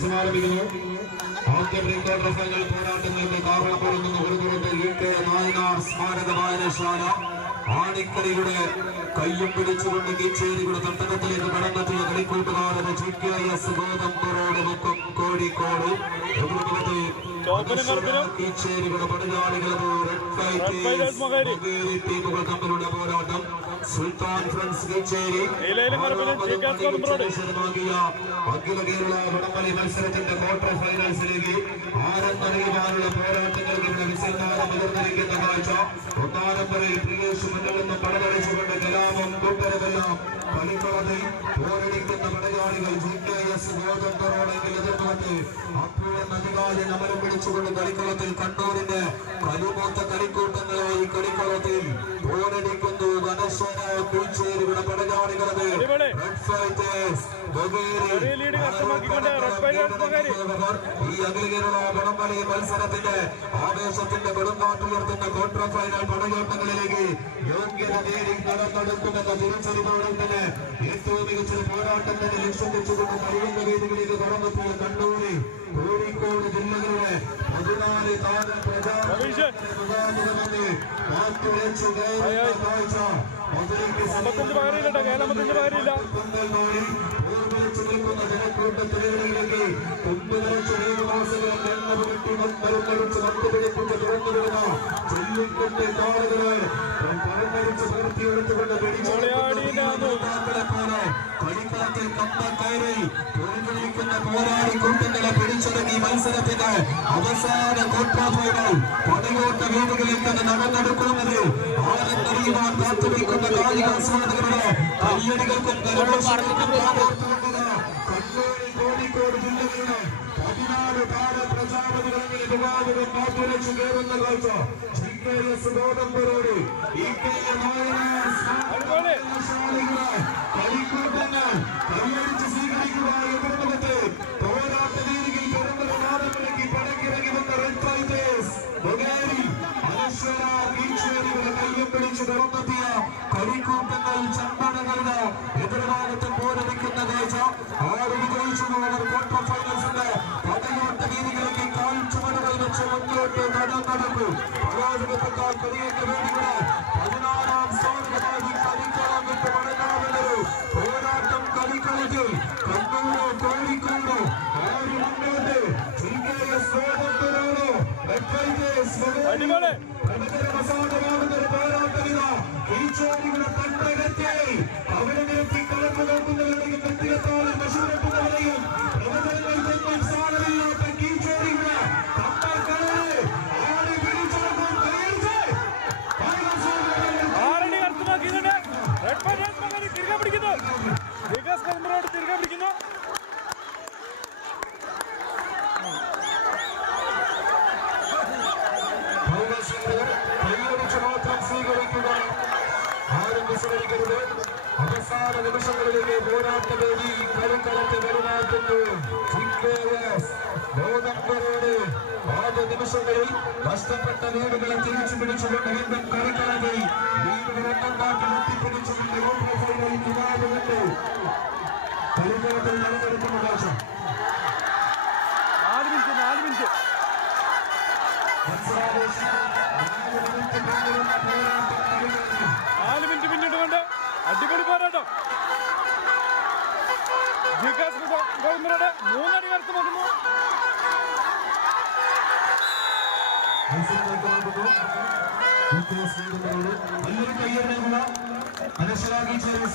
സമാരംഭിക്കുന്നു ആദ്യ pre quarter final പോരാട്ടങ്ങൾക്ക് കാരണപ്പെടുന്ന ഒരു പുറത്ത് യു കെ നായനാർ സ്മാരക വായനശാല ആണിക്കളിയുടെ കയ്യും പിടിച്ചുകൊണ്ട് കീച്ചേരിയുടെ തട്ടകത്തിലേക്ക് കടന്നെത്തിയ കളിക്കൂട്ടുകാരന് G K S Gothambarode Mukkam Kozhikode കീച്ചേരിയുടെ. മകേരി ടീമുകൾ തമ്മിലുള്ള പോരാട്ടം സുൽത്താൻ ഫ്രണ്ട്സ് കീച്ചേരി. മത്സരമാകിയ അഖില കേരള വടംവലി മത്സരത്തിന്റെ ക്വാർട്ടർ ഫൈനൽസിലേക്ക് ആരെന്നറിയുവാനുള്ള പോരാട്ടങ്ങൾക്ക് ഇവിടെ വിസന്നാഥം ഉയർന്നിരിക്കുന്ന കാഴ്ച ഒന്നാം നമ്പറിൽ പ്രിയേഷ് മുന്നിൽ പടനടിച്ചുകൊണ്ട് കലാപം കൂട്ടരുതെല്ലാം കളിക്കളത്തിൽ പോരടിക്കുന്ന പടയാളികൾ ജി കെ എസ് ഗോതമ്പറോടെങ്കിൽ എതിർമുഖത്ത് അപ്പുഴൻ അധികാരി അമരം പിടിച്ചുകൊണ്ട് കളിക്കളത്തിൽ കണ്ണൂരിന്റെ കലുമൂത്ത കളിക്കൂട്ടങ്ങളായി കളിക്കളത്തിൽ പോരടിക്കുന്നു കുഴിച്ചേരിയുടെ പടയാളികളത്. Red fighters. ഈ അഖില കേരള വടംവലി മത്സരത്തിന്റെ ആവേശത്തിന്റെ കൊടുങ്കാറ്റുയർത്തുന്ന ക്വാർട്ടർ ഫൈനൽ പടയോട്ടങ്ങളിലേക്ക് യോഗ്യത നേടി കടന്നെടുക്കുമെന്ന തിരിച്ചറിവോടെ തന്നെ ഏറ്റവും മികച്ച പോരാട്ടം തന്നെ ലക്ഷ്യം വെച്ചുകൊണ്ട് കഴിയുന്ന വേദികളിലേക്ക് കടന്നെത്തിയ കണ്ണൂര് കോഴിക്കോട് ജില്ലകളുടെ പതിനാല് താര രവീഷ്. അമ്പത്തഞ്ച് പകരമില്ല കേരളം അമ്പത്തഞ്ച് പകരമില്ല. പൊങ്കൽമാരി ഓർമ്മിച്ചു നിൽക്കുന്ന ജനക്കൂട്ടത്തിലേക്ക് കളിക്കളത്തിൽ കമ്പ കയറി പൊരുന്നിരിക്കുന്ന പോരാടി കൂട്ടങ്ങളെ പിടിച്ചടങ്ങി മത്സരത്തിന്റെ അവസാന ക്വാർട്ടർ ഫൈനൽ പടയോട്ട വേദികളിൽ തന്നെ നടന്നെടുക്കുന്നത് ആരെന്നറിയുവാൻ കാത്തുനിൽക്കുന്ന കായിക ആസ്വാദകരുടെ കയ്യടികൾക്കും കരഘോഷങ്ങൾക്കും കോഴിക്കോട് ജില്ലകളിലെ പതിനാല് താര പ്രജാപതികളെ വിഭാഗം മാറ്റുരച്ചു കയറുന്ന കാഴ്ച G K S Gothambarode E K Nayanar അനശ്വര ബീച്ചേരിയുടെ കയ്യും പിടിച്ച് തുറന്നെത്തിയ കളിക്കൂട്ടങ്ങൾ ചമ്പടകളുടെ എതിർഭാഗത്ത് പോരടിക്കുന്ന കാഴ്ച ആറ് വിജയിച്ചുള്ളവർ ക്വാർട്ടർ ഫൈനൽസിന്റെ പടയോട്ട രീതികളിലേക്ക് കാൽച്ചുവടുകൾ വെച്ച് മുന്നോട്ട് നടന്നെടുക്കും പരാജയപ്പെട്ടാൽ കളിയേറ്റ വേദികളെ ഭൗമശീലർ കൈയടിച്ച് മാത്രം സ്വീകരിക്കുക. ആരും വിസ്മരിക്കരുത്. അവസാന നിമിഷങ്ങളിലേക്ക് പോരാട്ട വേദി കളിക്കളത്തെ വരുമാറ്റുന്നു ഗോതമ്പരോട് ആദ്യ നിമിഷങ്ങളിൽ നഷ്ടപ്പെട്ട വീടുകളെ തിരിച്ചു പിടിച്ചുകൊണ്ട് വീണ്ടും കളിക്കളത്തിൽ വീടുകൾ ഒന്നും മാറ്റി എത്തിപ്പിടിച്ചുകൊണ്ട് വിവാദമുണ്ട് കളിക്കളത്തിൽ നടന്നെടുക്കുന്ന കാഴ്ച നാല് മിനിറ്റ് നാല് മിനിറ്റ്. വികാസ് ഗോവിന്ദനോട് മൂന്നടി നല്ലൊരു കയ്യറിനുള്ള മനസ്സിലാക്കി ചെറിയ